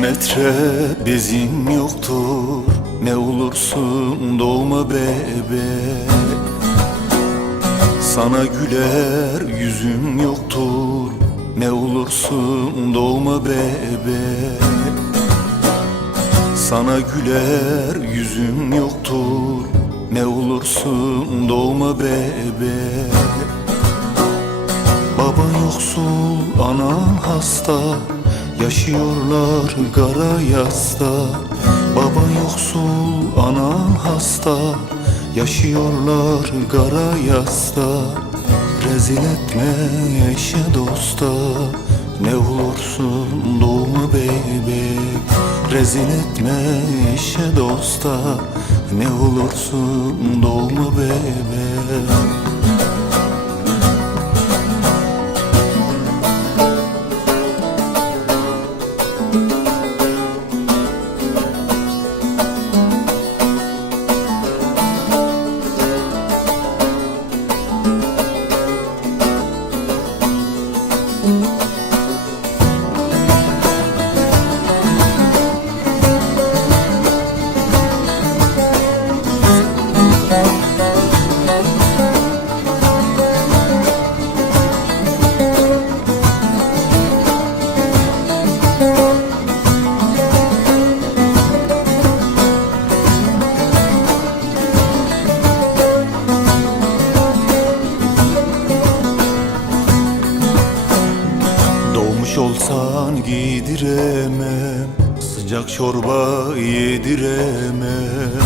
Metre bezin yoktur, ne olursun doğma bebek. Sana güler yüzün yoktur, ne olursun doğma bebek. Sana güler yüzün yoktur, ne olursun doğma bebek. Baban yoksul, anan hasta, yaşıyorlar kara yasta. Baban yoksul, anan hasta, yaşıyorlar kara yasta. Rezil etme eşe dosta, ne olursun doğma bebek. Rezil etme eşe dosta, ne olursun doğma bebek. Olsan giydiremem, sıcak çorba yediremem.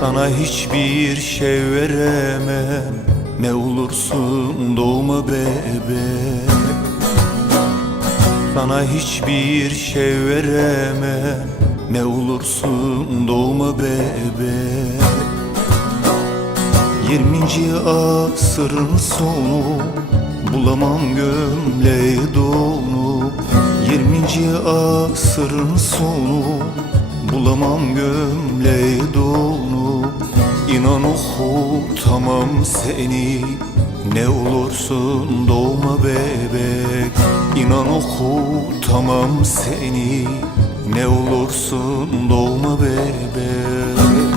Sana hiçbir şey veremem, ne olursun doğma bebek. Sana hiçbir şey veremem, ne olursun doğma bebek. 20. asırın sonu, bulamam gömleği donu. 20. asırın sonu, bulamam gömleği donu. İnan okutamam seni, ne olursun doğma bebek. İnan okutamam seni, ne olursun doğma bebek.